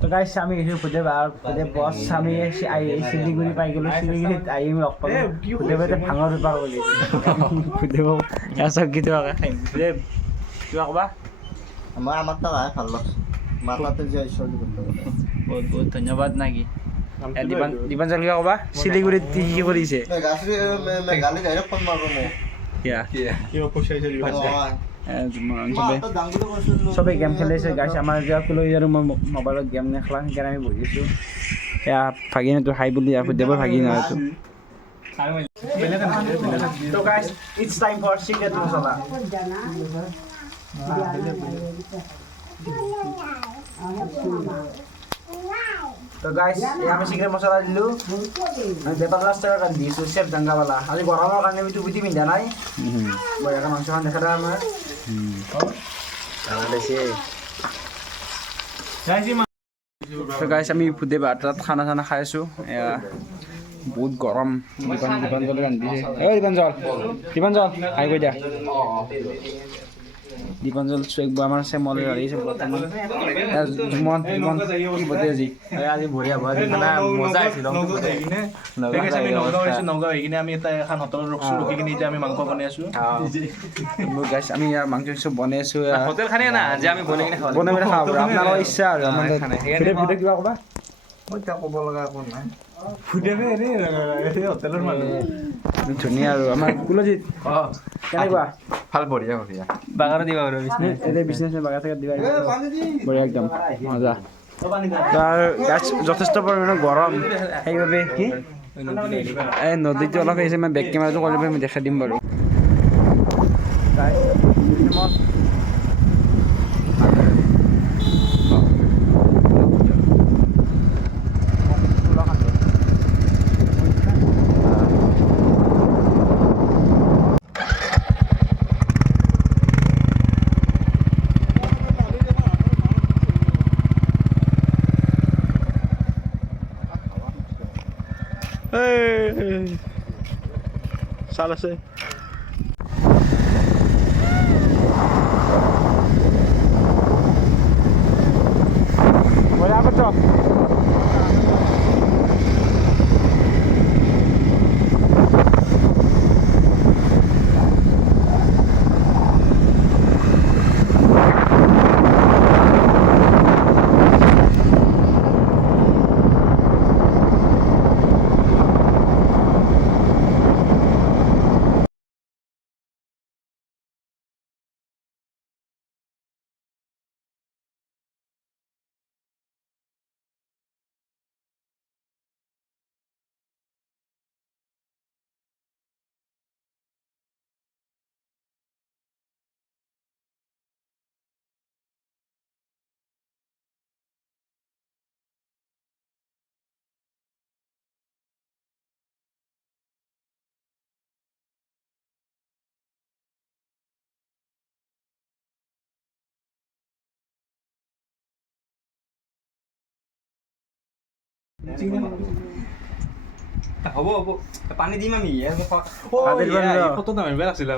তো গাইছ আমি সুদেৱ আৰু সুদেৱ বছ আমি শিলিগুৰি পাই গ'লোঁ শিলিগুৰিত আহি আমি লগ পালোঁ সুদেৱতে ভাঙৰ বেপাৰ কৰি সুদেৱ চব কেতিয়াবা খাই সুদেৱ কিবা ক'বা মই আমার টাকা ভাল লাগছে মাথাতে যে ঈশ্বর বহুত বহুত ধন্যবাদ নাকি দীপাঞ্চল কিবা ক'বা শিলিগুৰিত কি কি কৰিছে গালি ডাইৰেক্ট ফোন মাৰবো মোক চবেই গেম খেলিছে গাইছ আমাৰ এতিয়া লৈ আৰু মই মোবাইলত গেম নেখেলা সেইকাৰণে আমি বহিছোঁ এয়া ভাগিনটো হাই বুলি সুদেৱৰ ভাগিন হয়তো তো গাইছ ইটছ টাইম ফৰ চিক্ৰেট মছলা তো গাইছ আমি চিক্ৰেট মছলা দিলোঁ আমি বেপাৰ ৰাস্তাৰ কাৰণে দিছোঁ চেফ ডাংগাৱালা আজি গৰমৰ কাৰণে আমি টুপি পিন্ধা নাই বঢ়িয়াকৈ মাংসখন দেখা যায় আমাৰ তো গাইছ আমি সুদেৱ তাত খানা চানা খাই আছোঁ এয়া বহুত গৰম দীপাঞ্জলে ৰান্ধিছে ঐ দীপাঞ্জল খাই কৈ দিয়া দীপাঞ্জল আমাৰ চেমলে ৰান্ধিছে বৰ্তমান কি বতে আজি বঢ়িয়া মজা আছিল নগাঁও আহি কিনে আমি এটা এখন হোটেলত ৰখি কিনে এতিয়া আমি মাংস বনাই আছোঁ গাইছ আমি ইয়াৰ মাংস বনাই আছোঁ হোটেল খানে না যে আমি বনাই কিনে বনাই পেলাই খাব পাৰোঁ আপোনালোকৰ ইচ্ছা আৰু কিবা ক'বা মই এতিয়া ক'ব লগা একো নাই হোটেলৰ মানুহ ধুনীয়া আৰু আমাৰ কুলজিত কেনেকুৱা ভাল বঢ়িয়া বঢ়িয়া বাগানত দিবা বাৰু এতিয়া বিজনেছ বাগান চাগাত দিবা বঢ়িয়া একদম মজা তাৰ গাছ যথেষ্ট পৰিমাণে গৰম সেইবাবে কি এই নদীটো অলপ আহিছে মই বেক কেমেৰাটো কৰি পেলাই মই দেখাই দিম বাৰু চাল আছে হ'ব পানী দিম আমি ফটো মাৰিব লাগিছিলে